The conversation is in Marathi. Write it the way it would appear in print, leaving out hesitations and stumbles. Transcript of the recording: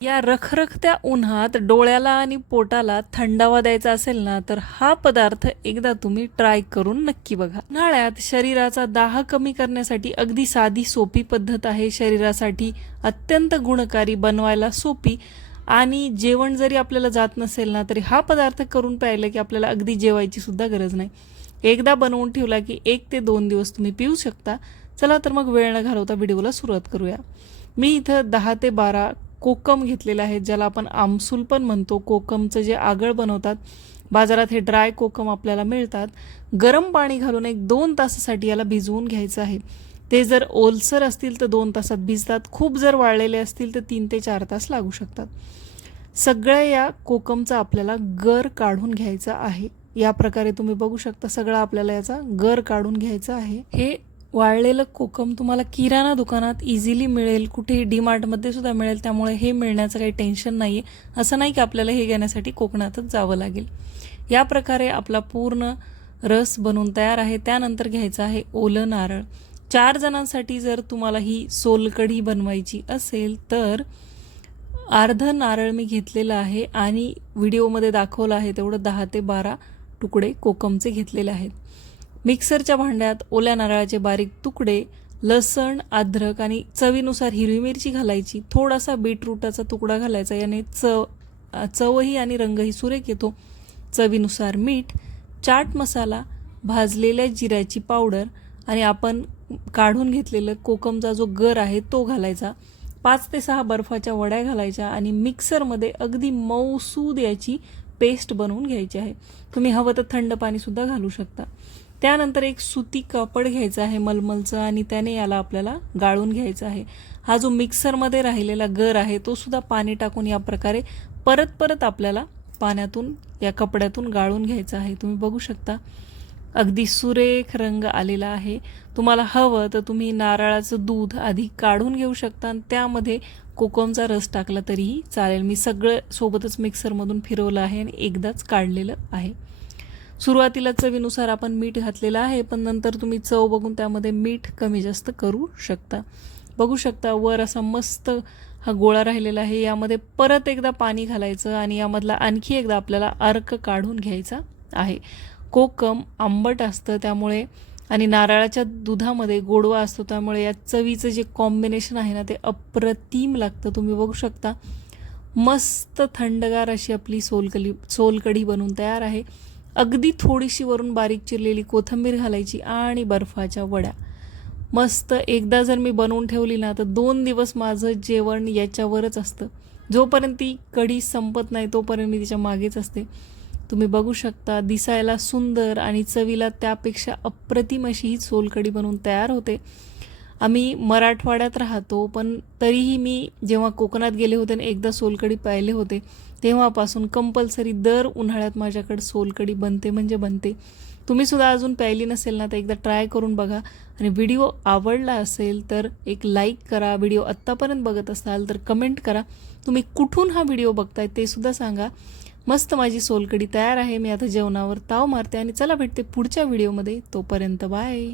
या रखरखत्या उन्हात डोळ्याला आणि पोटाला थंडावा द्यायचा असेल ना, तर हा पदार्थ एकदा तुम्ही ट्राय करून नक्की बघा. उन्हाळ्यात शरीराचा दाह कमी करण्यासाठी अगदी साधी सोपी पद्धत आहे. शरीरासाठी अत्यंत गुणकारी, बनवायला सोपी आणि जेवण जरी आपल्याला जात नसेल ना, तरी हा पदार्थ करून प्यायला की आपल्याला अगदी जेवायची सुद्धा गरज नाही. एकदा बनवून ठेवला की 1 ते 2 दिवस तुम्ही पिऊ शकता. चला तर मग वेळ न घालवता व्हिडिओला सुरुवात करूया. मी इथं 10 ते 12 कोकम घेतलेलं आहे, ज्याला आपण आमसूल पण म्हणतो. कोकमचं जे आगळ बनवतात, बाजारात हे ड्राय कोकम आपल्याला मिळतात. गरम पाणी घालून 1-2 तासासाठी याला भिजवून घ्यायचं आहे. ते जर ओलसर असतील तर 2 तासात भिजतात. खूप जर वाळलेले असतील तर 3 ते 4 तास लागू शकतात. सगळ्या या कोकमचा आपल्याला गर काढून घ्यायचा आहे. या प्रकारे तुम्ही बघू शकता, सगळं आपल्याला याचा गर काढून घ्यायचा आहे. हे वाळलेलं कोकम तुम्हाला किराणा दुकानात इझिली मिळेल, कुठेही डीमार्टमध्ये सुद्धा मिळेल. त्यामुळे हे मिळण्याचं काही टेन्शन नाही आहे. असं नाही की आपल्याला हे घेण्यासाठी कोकणातच जावं लागेल. या प्रकारे आपला पूर्ण रस बनवून तयार आहे. त्यानंतर घ्यायचं आहे ओलं नारळ. 4 जणांसाठी जर तुम्हाला ही सोलकढी बनवायची असेल तर अर्ध नारळ मी घेतलेलं आहे आणि व्हिडिओमध्ये दाखवलं आहे तेवढं 10 ते 12 तुकडे कोकमचे घेतलेले आहेत. मिक्सरच्या भांड्यात ओल्या नारळाचे बारीक तुकडे, लसण, अद्रक आणि चवीनुसार हिरवी मिरची घालायची. थोडासा बीटरूटाचा तुकडा घालायचा. याने चवही आणि रंगही सुरेख येतो. चवीनुसार मीठ, चाट मसाला, भाजलेल्या जिऱ्याची पावडर आणि आपण काढून घेतलेलं कोकमचा जो गर आहे तो घालायचा. 5 ते 6 बर्फाच्या वड्या घालायच्या आणि मिक्सरमध्ये अगदी मऊसूद याची पेस्ट बनवून घ्यायची आहे. तुम्ही हवं तर थंड पाणीसुद्धा घालू शकता. त्यानंतर एक सुती कापड घ्यायचं आहे मलमलचं आणि त्याने याला आपल्याला गाळून घ्यायचं आहे. हा जो मिक्सरमध्ये राहिलेला गर आहे तो सुद्धा पाणी टाकून या प्रकारे परत परत आपल्याला पाण्यातून या कपड्यातून गाळून घ्यायचं आहे. तुम्ही बघू शकता अगदी सुरेख रंग आलेला आहे. तुम्हाला हवं तर तुम्ही नारळाचं दूध आधी काढून घेऊ शकता आणि त्यामध्ये कोकमचा रस टाकला तरीही चालेल. मी सगळं सोबतच मिक्सरमधून फिरवलं आहे आणि एकदाच काढलेलं आहे. सुरुवातीला चवीनुसार आपण मीठ घातलेलं आहे, पण नंतर तुम्ही चव बघून त्यामध्ये मीठ कमी जास्त करू शकता. बघू शकता वर असा मस्त हा गोळा राहिलेला आहे. यामध्ये परत एकदा पाणी घालायचं आणि यामधला आणखी एकदा आपल्याला अर्क काढून घ्यायचा आहे. कोकम आंबट असतं त्यामुळे आणि नारळाच्या दुधामध्ये गोडवा असतो, त्यामुळे या चवीचं जे कॉम्बिनेशन आहे ना ते अप्रतिम लागतं. तुम्ही बघू शकता मस्त थंडगार अशी आपली सोलकढी बनवून तयार आहे. अगदी थोडीशी वरून बारीक चिरलेली कोथिंबीर घालायची आणि बर्फाच्या वड्या. मस्त एकदा जर मी बनवून ठेवली ना तर 2 दिवस माझं जेवण याच्यावरच असतं. जोपर्यंत ती कढी संपत नाही तोपर्यंत मी तिच्या मागेच असते. तुम्ही बघू शकता दिसायला सुंदर आणि चवीला त्यापेक्षा अप्रतिम अशी ही सोलकढी बनवून तयार होते. आम्ही मराठवाड्यात राहतो, पण तरीही मी जेव्हा कोकणात गेले होते आणि एकदा सोलकढी पाहिले होते तेव्हापासून कंपल्सरी दर उन्हाळ्यात माझ्याकडे सोलकढी बनते म्हणजे बनते. तुम्ही सुद्धा अजून प्यायली नसेल ना तर एकदा ट्राय करून बघा. आणि व्हिडिओ आवडला असेल तर एक लाईक करा. व्हिडिओ आत्तापर्यंत बघत असाल तर कमेंट करा. तुम्ही कुठून हा व्हिडिओ बघताय ते सुद्धा सांगा. मस्त माझी सोलकढी तयार आहे. मी आता जेवणावर ताव मारते आणि चला भेटते पुढच्या व्हिडिओमध्ये. तोपर्यंत बाय.